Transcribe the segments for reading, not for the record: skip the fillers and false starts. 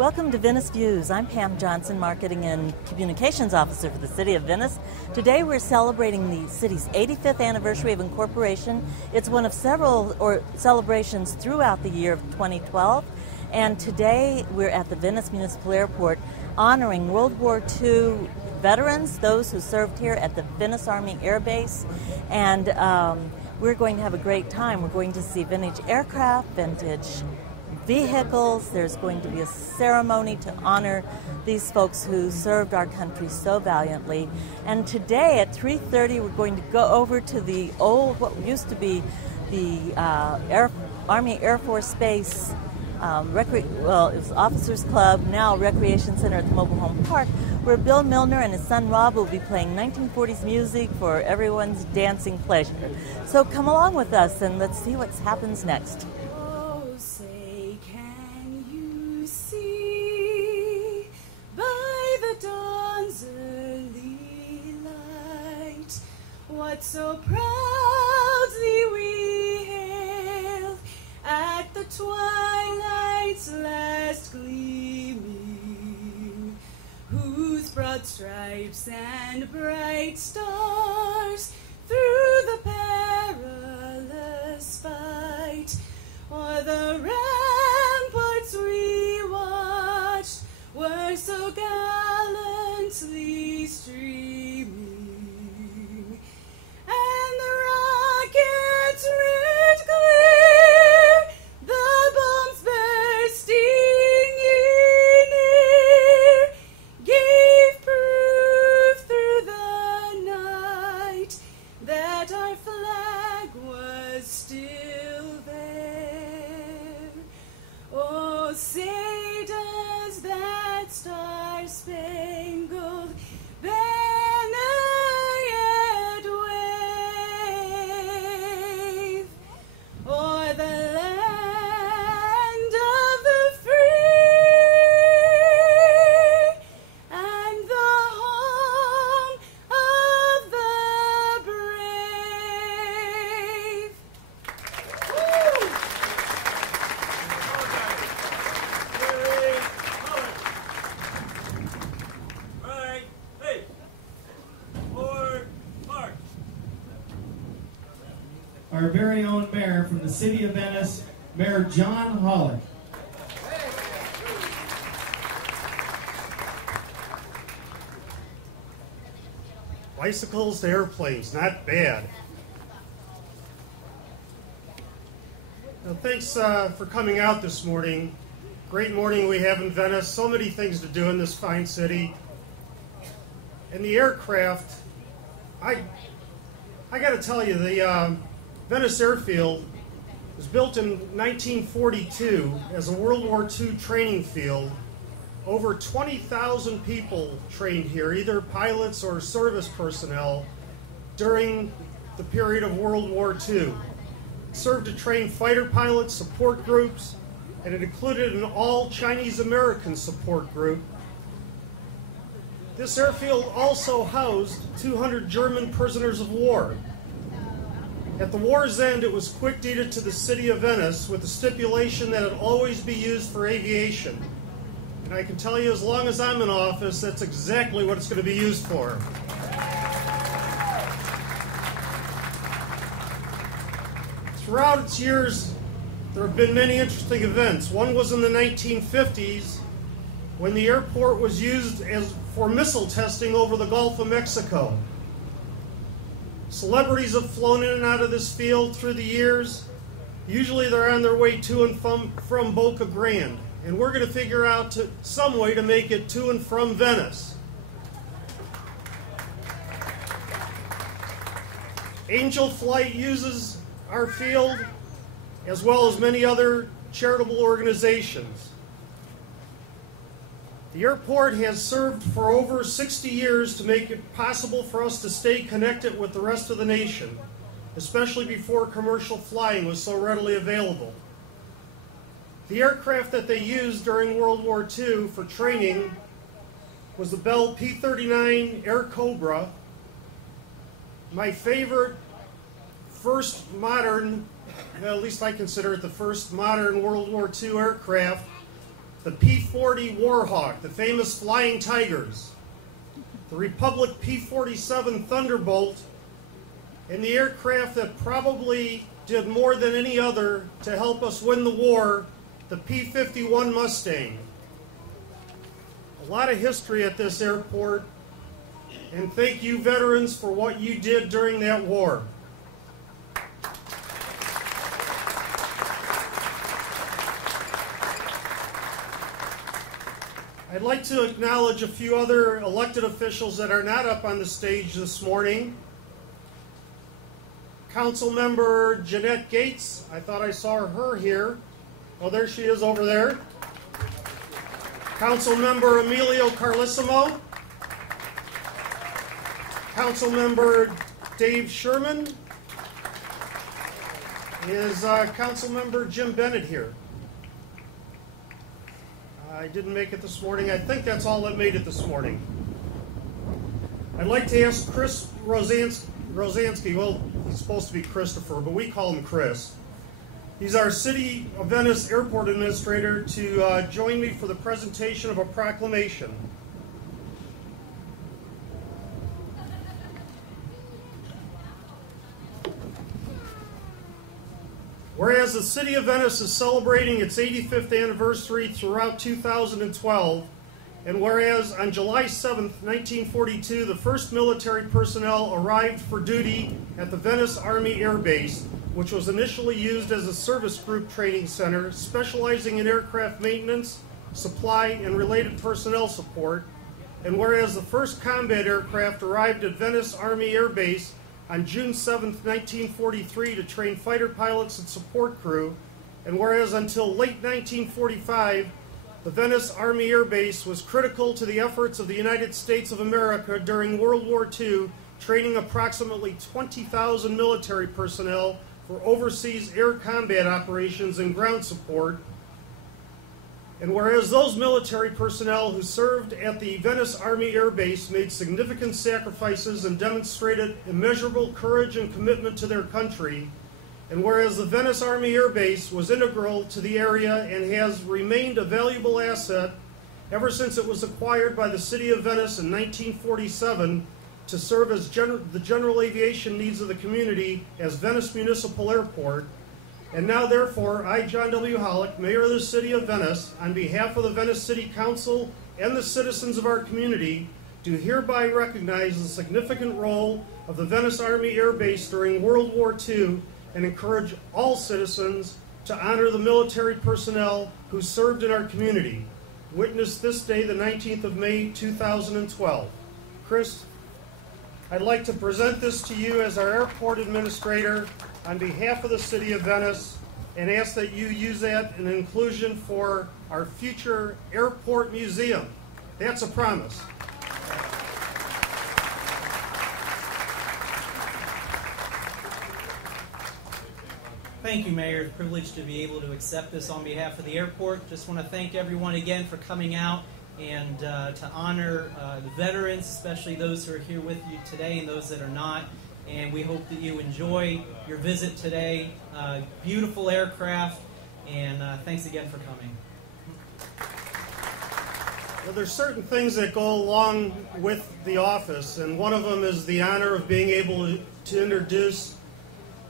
Welcome to Venice Views. I'm Pam Johnson, Marketing and Communications Officer for the City of Venice. Today we're celebrating the city's 85th anniversary of incorporation. It's one of several celebrations throughout the year of 2012. And today we're at the Venice Municipal Airport honoring World War II veterans, those who served here at the Venice Army Air Base. And we're going to have a great time. We're going to see vintage aircraft, vintage vehicles. There's going to be a ceremony to honor these folks who served our country so valiantly. And today at 3:30 we're going to go over to the old, what used to be the Army Air Force Base, it was Officers Club, now Recreation Center at the Mobile Home Park, where Bill Milner and his son Rob will be playing 1940s music for everyone's dancing pleasure. So come along with us and let's see what happens next. What so proudly we hailed at the twilight's last gleaming, whose broad stripes and bright stars through the perilous fight o'er the ramparts we watched were so gallantly streaming. And the rockets' red glare, the bombs bursting in air, gave proof through the night that our flag was still there. Oh, say does that star-spangled banner yet wave o'er the land of the free and the home of the brave. Our very own mayor from the City of Venice, Mayor John Hollick. Bicycles to airplanes, not bad. Now, thanks for coming out this morning. Great morning we have in Venice. So many things to do in this fine city. And the aircraft, I got to tell you, the Venice Airfield was built in 1942 as a World War II training field. Over 20,000 people trained here, either pilots or service personnel, during the period of World War II. It served to train fighter pilots, support groups, and it included an all-Chinese-American support group. This airfield also housed 200 German prisoners of war. At the war's end, it was quick deeded to the City of Venice with the stipulation that it always be used for aviation. And I can tell you, as long as I'm in office, that's exactly what it's going to be used for. Throughout its years, there have been many interesting events. One was in the 1950s, when the airport was used for missile testing over the Gulf of Mexico. Celebrities have flown in and out of this field through the years. Usually they're on their way to and from Boca Grande. And we're going to figure out some way to make it to and from Venice. Angel Flight uses our field, as well as many other charitable organizations. The airport has served for over 60 years to make it possible for us to stay connected with the rest of the nation, especially before commercial flying was so readily available. The aircraft that they used during World War II for training was the Bell P-39 Air Cobra, my favorite first modern, at least I consider it the first modern World War II aircraft, the P-40 Warhawk, the famous Flying Tigers, the Republic P-47 Thunderbolt, and the aircraft that probably did more than any other to help us win the war, the P-51 Mustang. A lot of history at this airport, and thank you veterans for what you did during that war. I'd like to acknowledge a few other elected officials that are not up on the stage this morning. Councilmember Jeanette Gates, I thought I saw her here. Oh, there she is over there. Councilmember Emilio Carlissimo. Councilmember Dave Sherman. Is Councilmember Jim Bennett here? I didn't make it this morning. I think that's all that made it this morning. I'd like to ask Chris Rosansky, well, he's supposed to be Christopher, but we call him Chris. He's our City of Venice Airport Administrator to join me for the presentation of a proclamation. Whereas the City of Venice is celebrating its 85th anniversary throughout 2012, and whereas on July 7th, 1942, the first military personnel arrived for duty at the Venice Army Air Base, which was initially used as a service group training center, specializing in aircraft maintenance, supply, and related personnel support, and whereas the first combat aircraft arrived at Venice Army Air Base on June 7, 1943 to train fighter pilots and support crew, and whereas until late 1945, the Venice Army Air Base was critical to the efforts of the United States of America during World War II, training approximately 20,000 military personnel for overseas air combat operations and ground support, and whereas those military personnel who served at the Venice Army Air Base made significant sacrifices and demonstrated immeasurable courage and commitment to their country, and whereas the Venice Army Air Base was integral to the area and has remained a valuable asset ever since it was acquired by the City of Venice in 1947 to serve as the general aviation needs of the community as Venice Municipal Airport. And now, therefore, I, John W. Hollick, Mayor of the City of Venice, on behalf of the Venice City Council and the citizens of our community, do hereby recognize the significant role of the Venice Army Air Base during World War II and encourage all citizens to honor the military personnel who served in our community. Witnessed this day, the 19th of May, 2012. Chris, I'd like to present this to you as our airport administrator on behalf of the City of Venice, and ask that you use that in inclusion for our future airport museum. That's a promise. Thank you, Mayor. It's a privilege to be able to accept this on behalf of the airport. Just want to thank everyone again for coming out and to honor the veterans, especially those who are here with you today and those that are not. And we hope that you enjoy your visit today. Beautiful aircraft, and thanks again for coming. Well, there's certain things that go along with the office, and one of them is the honor of being able to introduce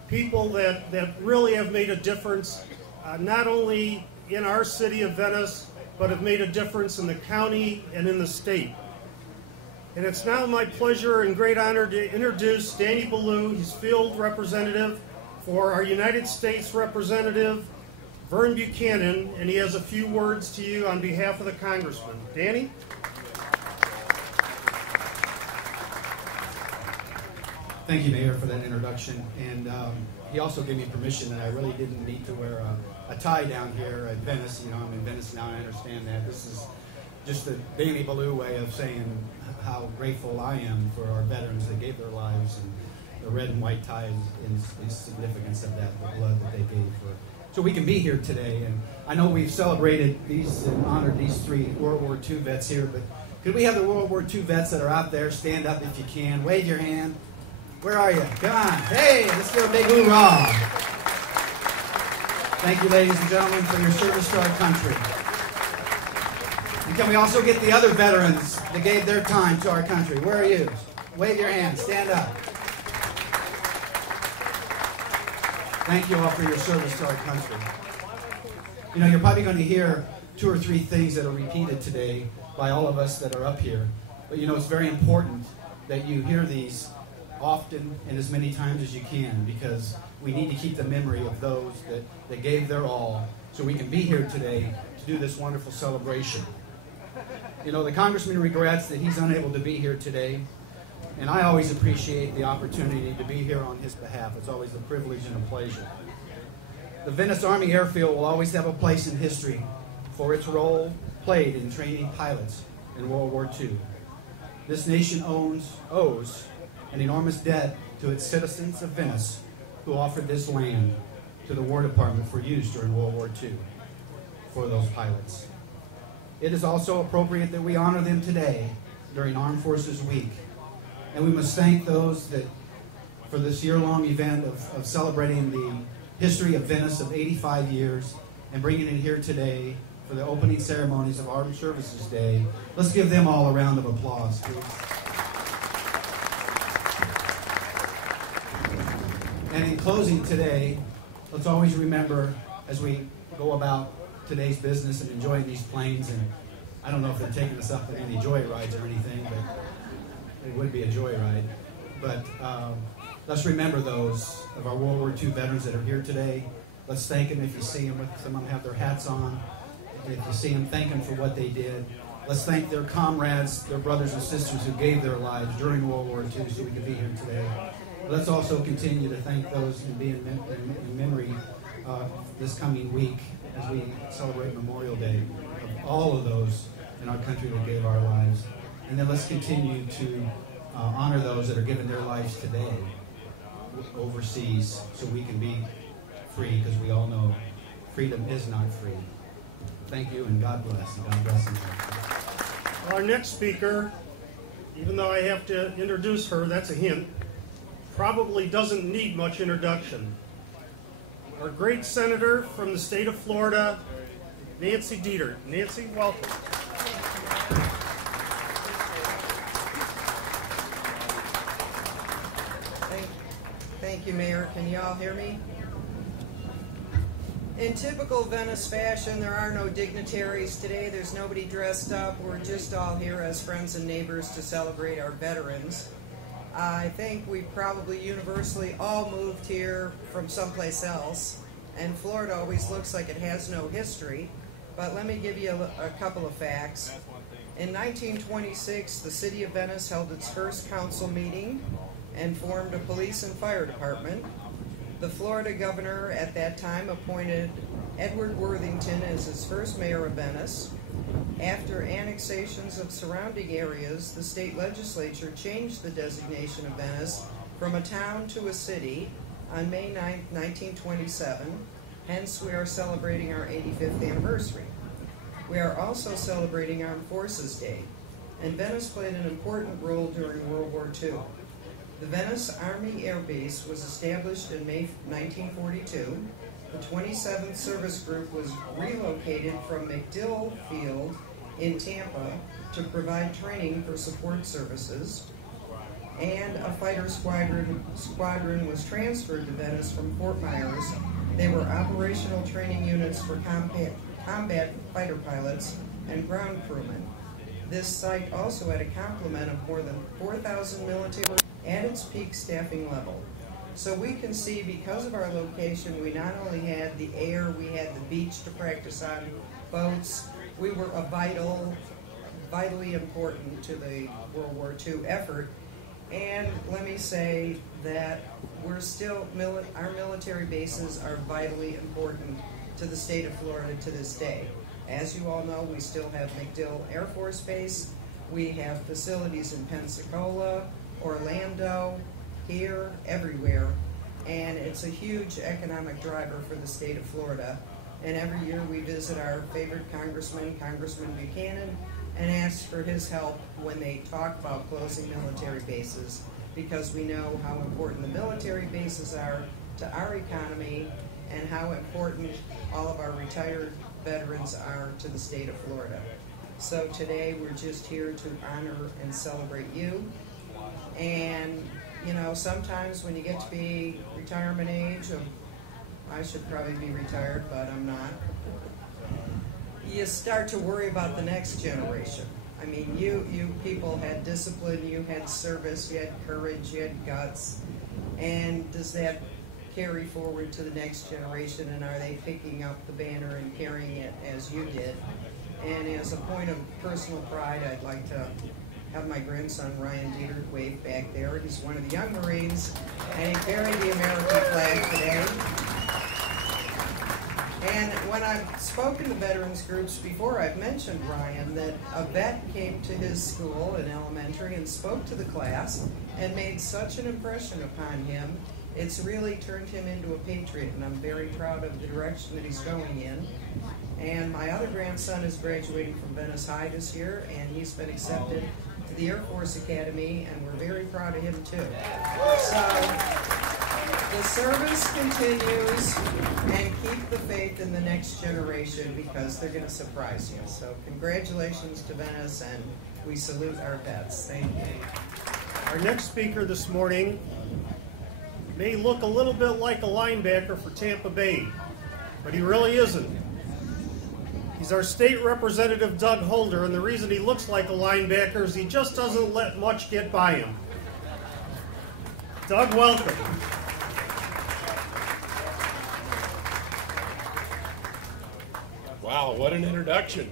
people that really have made a difference, not only in our city of Venice, but have made a difference in the county and in the state. And it's now my pleasure and great honor to introduce Danny Ballou. He's field representative for our United States Representative, Vern Buchanan, and he has a few words to you on behalf of the Congressman. Danny? Thank you, Mayor, for that introduction. And he also gave me permission that I really didn't need to wear a tie down here at Venice. You know, I'm in Venice now, I understand that. This is just the Danny Ballou way of saying how grateful I am for our veterans that gave their lives, and the red and white ties in significance of that, the blood that they gave for. So we can be here today, and I know we've celebrated these and honored these 3 World War II vets here, but could we have the World War II vets that are out there stand up if you can? Wave your hand. Where are you? Come on. Hey, let's give a big hoorah. Thank you, ladies and gentlemen, for your service to our country. And can we also get the other veterans that gave their time to our country? Where are you? Wave your hands. Stand up. Thank you all for your service to our country. You know, you're probably going to hear 2 or 3 things that are repeated today by all of us that are up here. But you know, it's very important that you hear these often and as many times as you can, because we need to keep the memory of those that gave their all so we can be here today to do this wonderful celebration. You know, the Congressman regrets that he's unable to be here today, and I always appreciate the opportunity to be here on his behalf. It's always a privilege and a pleasure. The Venice Army Airfield will always have a place in history for its role played in training pilots in World War II. This nation owes an enormous debt to its citizens of Venice who offered this land to the War Department for use during World War II for those pilots. It is also appropriate that we honor them today during Armed Forces Week. And we must thank those that, for this year-long event of celebrating the history of Venice of 85 years and bringing it here today for the opening ceremonies of Armed Services Day. Let's give them all a round of applause, please. And in closing today, let's always remember as we go about today's business and enjoying these planes, and I don't know if they're taking us up in any joy rides or anything, but it would be a joyride. But let's remember those of our World War II veterans that are here today. Let's thank them if you see them. Some of them have their hats on. If you see them, thank them for what they did. Let's thank their comrades, their brothers and sisters who gave their lives during World War II so we could be here today. Let's also continue to thank those and be in memory this coming week as we celebrate Memorial Day of all of those in our country that gave our lives. And then let's continue to honor those that are giving their lives today overseas so we can be free, because we all know freedom is not free. Thank you, and God bless. And God bless you. Our next speaker, even though I have to introduce her, that's a hint, probably doesn't need much introduction. Our great senator from the state of Florida, Nancy Dieter. Nancy, welcome. Thank you, Mayor. Can you all hear me? In typical Venice fashion, there are no dignitaries today. There's nobody dressed up. We're just all here as friends and neighbors to celebrate our veterans. I think we probably universally all moved here from someplace else, and Florida always looks like it has no history. But let me give you a couple of facts. In 1926, the city of Venice held its first council meeting and formed a police and fire department. The Florida governor at that time appointed Edward Worthington as his first mayor of Venice. After annexations of surrounding areas, the state legislature changed the designation of Venice from a town to a city on May 9, 1927. Hence, we are celebrating our 85th anniversary. We are also celebrating Armed Forces Day, and Venice played an important role during World War II. The Venice Army Air Base was established in May 1942. The 27th Service Group was relocated from MacDill Field in Tampa to provide training for support services. And a fighter squadron was transferred to Venice from Fort Myers. They were operational training units for combat fighter pilots and ground crewmen. This site also had a complement of more than 4,000 military at its peak staffing level. So we can see, because of our location, we not only had the air, we had the beach to practice on, boats. We were vitally important to the World War II effort. And let me say that we're still, our military bases are vitally important to the state of Florida to this day. As you all know, we still have MacDill Air Force Base. We have facilities in Pensacola, Orlando, here, everywhere, and it's a huge economic driver for the state of Florida. And every year we visit our favorite congressman, Congressman Buchanan, and ask for his help when they talk about closing military bases, because we know how important the military bases are to our economy and how important all of our retired veterans are to the state of Florida. So today we're just here to honor and celebrate you. And, you know, sometimes when you get to be retirement age, I should probably be retired, but I'm not, you start to worry about the next generation. I mean, you people had discipline, you had service, you had courage, you had guts. And does that carry forward to the next generation, and are they picking up the banner and carrying it as you did? And as a point of personal pride, I'd like to have my grandson Ryan Dieter wave back there. He's one of the young Marines, and he carried the American flag today. And when I've spoken to veterans groups before, I've mentioned Ryan, that a vet came to his school in elementary and spoke to the class and made such an impression upon him. It's really turned him into a patriot, and I'm very proud of the direction that he's going in. And my other grandson is graduating from Venice High this year, and he's been accepted to the Air Force Academy, and we're very proud of him too. So the service continues, and keep the faith in the next generation, because they're going to surprise you. So congratulations to Venice, and we salute our vets. Thank you. Our next speaker this morning may look a little bit like a linebacker for Tampa Bay, but he really isn't. He's our state representative, Doug Holder, and the reason he looks like a linebacker is he just doesn't let much get by him. Doug, welcome. Wow, what an introduction.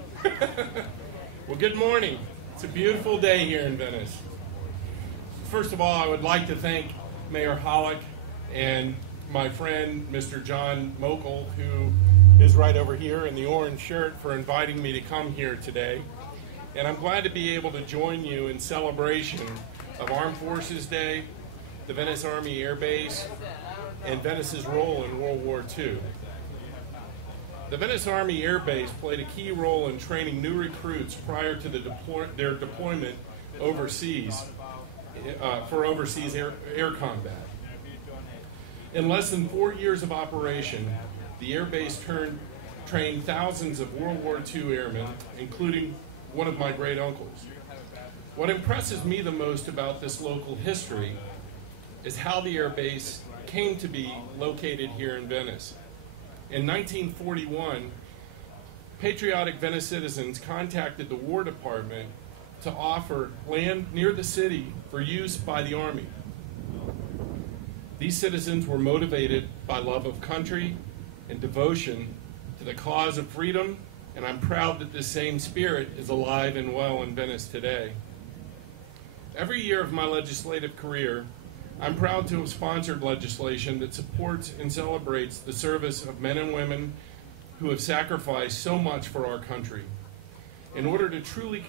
Well, good morning. It's a beautiful day here in Venice. First of all, I would like to thank Mayor Hollick and my friend, Mr. John Mokel, who is right over here in the orange shirt, for inviting me to come here today. And I'm glad to be able to join you in celebration of Armed Forces Day, the Venice Army Air Base, and Venice's role in World War II. The Venice Army Air Base played a key role in training new recruits prior to their deployment overseas for overseas air combat. In less than 4 years of operation, the Air Base trained thousands of World War II airmen, including one of my great uncles. What impresses me the most about this local history is how the Air Base came to be located here in Venice. In 1941, patriotic Venice citizens contacted the War Department to offer land near the city for use by the Army. These citizens were motivated by love of country and devotion to the cause of freedom, and I'm proud that this same spirit is alive and well in Venice today. Every year of my legislative career, I'm proud to have sponsored legislation that supports and celebrates the service of men and women who have sacrificed so much for our country. In order to truly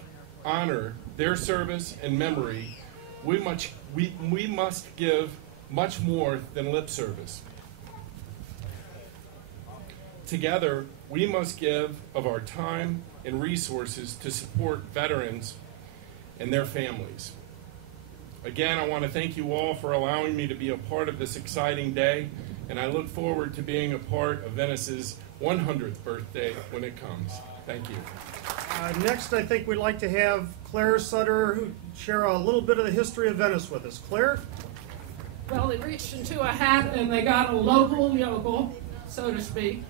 honor their service and memory, we must give much more than lip service. Together, we must give of our time and resources to support veterans and their families. Again, I want to thank you all for allowing me to be a part of this exciting day, and I look forward to being a part of Venice's 100th birthday when it comes. Thank you. Next, I think we'd like to have Claire Sutter who share a little bit of the history of Venice with us. Claire? Well, they reached into a hat and they got a local yokel, so to speak.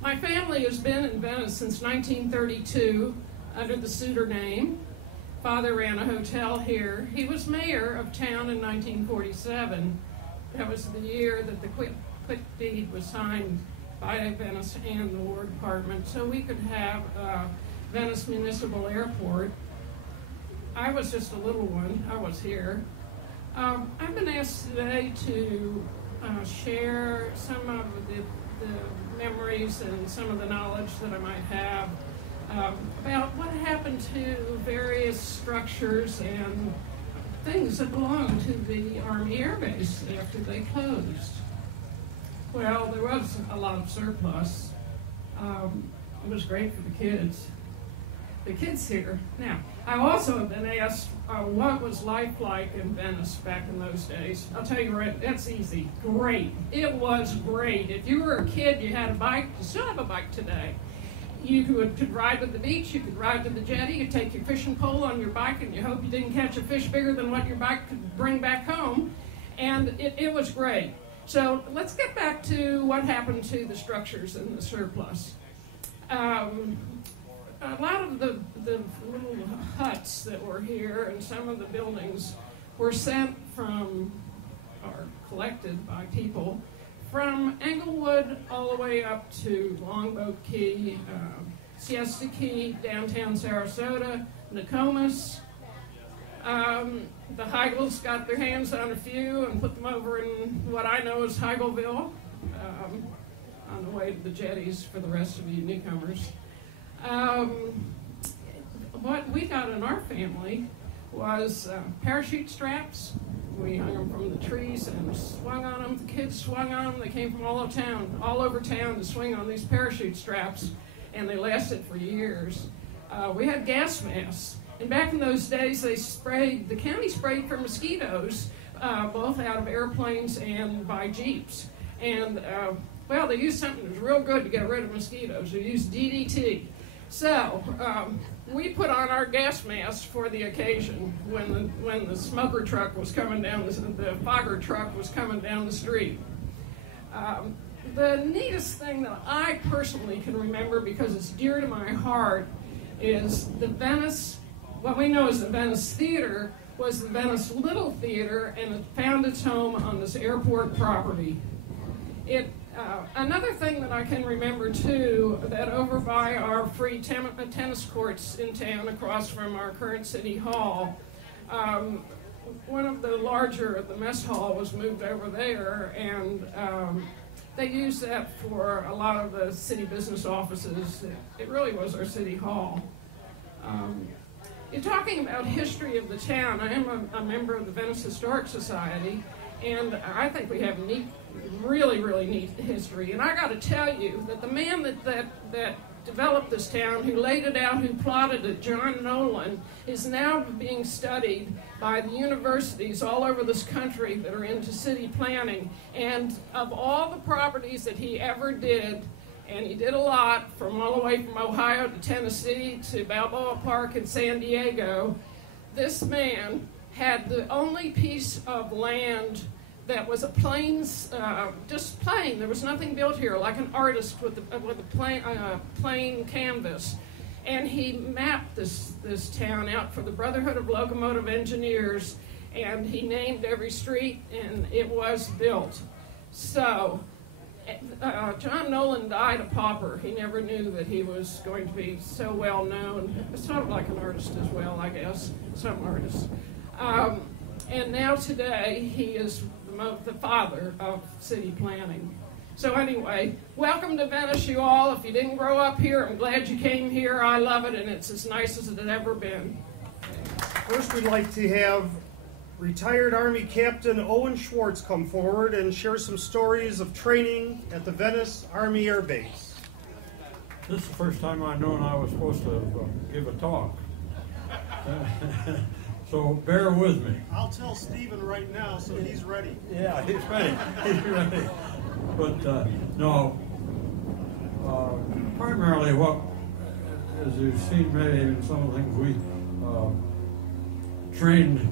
My family has been in Venice since 1932 under the Suter name. Father ran a hotel here. He was mayor of town in 1947. That was the year that the quit deed was signed by Venice and the War Department, so we could have Venice Municipal Airport. I was just a little one. I was here. I've been asked today to share some of the memories and some of the knowledge that I might have about what happened to various structures and things that belonged to the Army Air Base after they closed. Well, there was a lot of surplus. It was great for the kids. The kids here. Now, I also have been asked what was life like in Venice back in those days. I'll tell you right, that's easy. Great. It was great. If you were a kid, you had a bike. You still have a bike today. You could ride to the beach, you could ride to the jetty, you take your fishing pole on your bike, and you hope you didn't catch a fish bigger than what your bike could bring back home. And it was great. So let's get back to what happened to the structures in the surplus. A lot of the little huts that were here and some of the buildings were sent from, or collected by people, from Englewood all the way up to Longboat Key, Siesta Key, downtown Sarasota, Nokomis. The Heigels got their hands on a few and put them over in what I know as Heigelville, on the way to the jetties for the rest of you newcomers. What we got in our family was parachute straps. We hung them from the trees and swung on them. The kids swung on them. They came from all over town to swing on these parachute straps, and they lasted for years. We had gas masks. And back in those days, the county sprayed for mosquitoes, both out of airplanes and by Jeeps. And, well, they used something that was real good to get rid of mosquitoes. They used DDT. So we put on our gas masks for the occasion when the smoker truck was coming down, the fogger truck was coming down the street. The neatest thing that I personally can remember, because it's dear to my heart, is the Venice. What we know as the Venice Theater was the Venice Little Theater, and it found its home on this airport property. Another thing that I can remember too, that over by our free tennis courts in town across from our current city hall, one of the mess hall was moved over there, and they used that for a lot of the city business offices. It really was our city hall. You're talking about history of the town. I am a member of the Venice Historic Society, and I think we have really, really neat history. And I got to tell you that the man that developed this town, who laid it out, who plotted it, John Nolan, is now being studied by the universities all over this country that are into city planning. And of all the properties that he ever did, and he did a lot, from all the way from Ohio to Tennessee to Balboa Park in San Diego, this man had the only piece of land that was a just plain. There was nothing built here, like an artist with a plain canvas. And he mapped this town out for the Brotherhood of Locomotive Engineers, and he named every street, and it was built. So John Nolan died a pauper. He never knew that he was going to be so well known. Sort of like an artist as well, I guess, some artists. And now today, he is the father of city planning. So anyway, welcome to Venice, you all. If you didn't grow up here, I'm glad you came here. I love it, and it's as nice as it had ever been. First, we'd like to have retired Army Captain Owen Schwartz come forward and share some stories of training at the Venice Army Air Base. This is the first time I've known I was supposed to give a talk. So bear with me. I'll tell Stephen right now, so he's ready. Yeah, he's ready. He's ready. But no, primarily what, as you've seen maybe in some of the things, we trained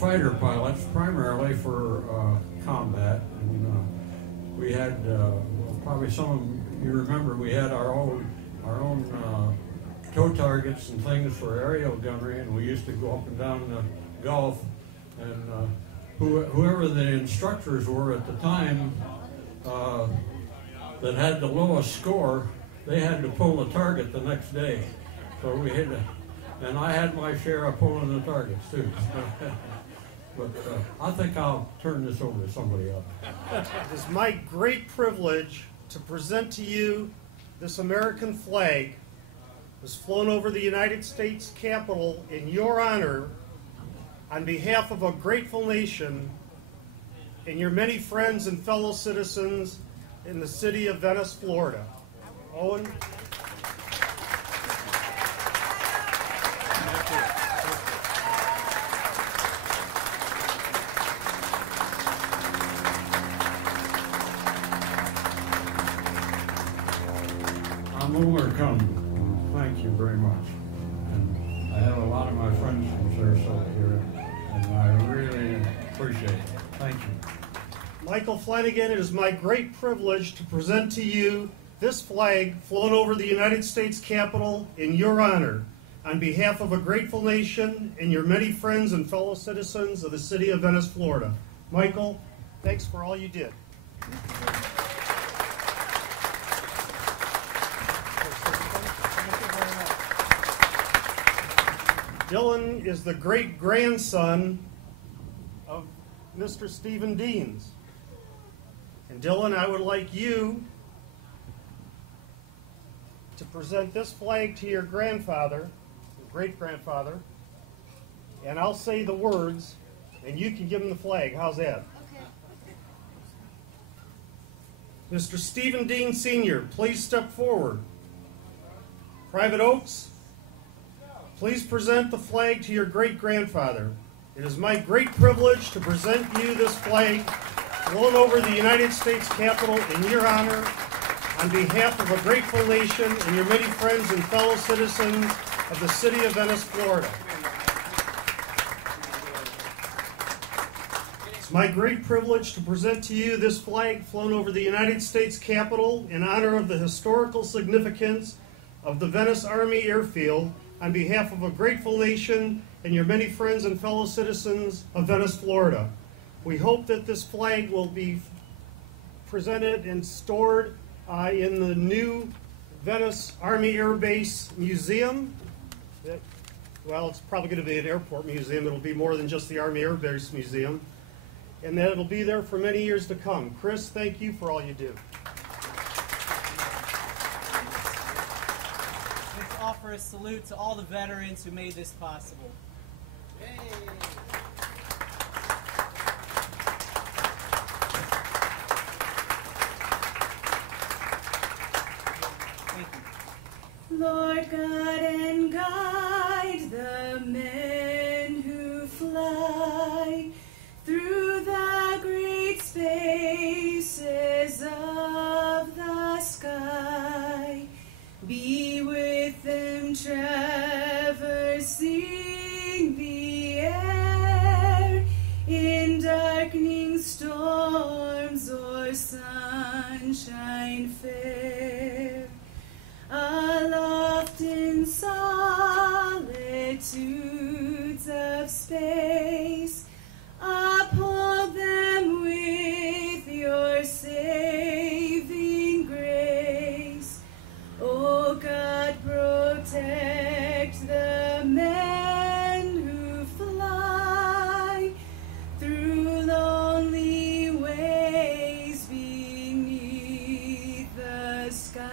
fighter pilots primarily for combat. And we had, probably some of you remember, we had our own tow targets and things for aerial gunnery, and we used to go up and down the Gulf, and whoever the instructors were at the time that had the lowest score, they had to pull the target the next day. So we had to, and I had my share of pulling the targets too. But I think I'll turn this over to somebody else. It is my great privilege to present to you this American flag. Was flown over the United States Capitol in your honor on behalf of a grateful nation and your many friends and fellow citizens in the city of Venice, Florida. Owen. Thank you. Michael Flanagan, it is my great privilege to present to you this flag flown over the United States Capitol in your honor on behalf of a grateful nation and your many friends and fellow citizens of the city of Venice, Florida. Michael, thanks for all you did. Dylan is the great-grandson of Mr. Stephen Deans. And Dylan, I would like you to present this flag to your grandfather, your great-grandfather, and I'll say the words, and you can give him the flag. How's that? Okay. Mr. Stephen Dean Sr., please step forward. Private Oaks, please present the flag to your great-grandfather. It is my great privilege to present you this flag flown over the United States Capitol in your honor on behalf of a grateful nation and your many friends and fellow citizens of the city of Venice, Florida. It's my great privilege to present to you this flag flown over the United States Capitol in honor of the historical significance of the Venice Army Airfield on behalf of a grateful nation and your many friends and fellow citizens of Venice, Florida. We hope that this flag will be presented and stored in the new Venice Army Air Base Museum. Well, it's probably going to be an airport museum. It'll be more than just the Army Air Base Museum. And that it'll be there for many years to come. Chris, thank you for all you do. Let's offer a salute to all the veterans who made this possible. Yay. Lord, guide and guide the men who fly through the great spaces of the sky. Be with them traversing the air in darkening storms or sunshine fair. Aloft in solitudes of space, uphold them with your saving grace. O God, protect the men who fly through lonely ways beneath the sky.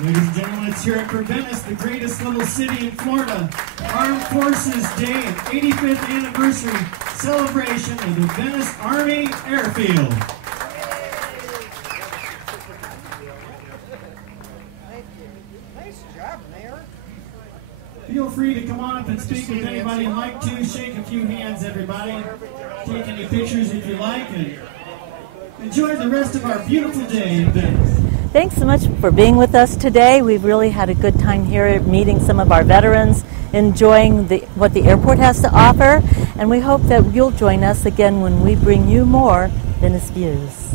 Ladies and gentlemen, let's hear it for Venice, the greatest little city in Florida. Armed Forces Day and 85th anniversary celebration of the Venice Army Airfield. Nice job, Mayor. Feel free to come on up and speak with anybody you'd like to. Shake a few hands, everybody. Take any pictures if you like, and enjoy the rest of our beautiful day in Venice. Thanks so much for being with us today. We've really had a good time here meeting some of our veterans, enjoying what the airport has to offer, and we hope that you'll join us again when we bring you more Venice Views.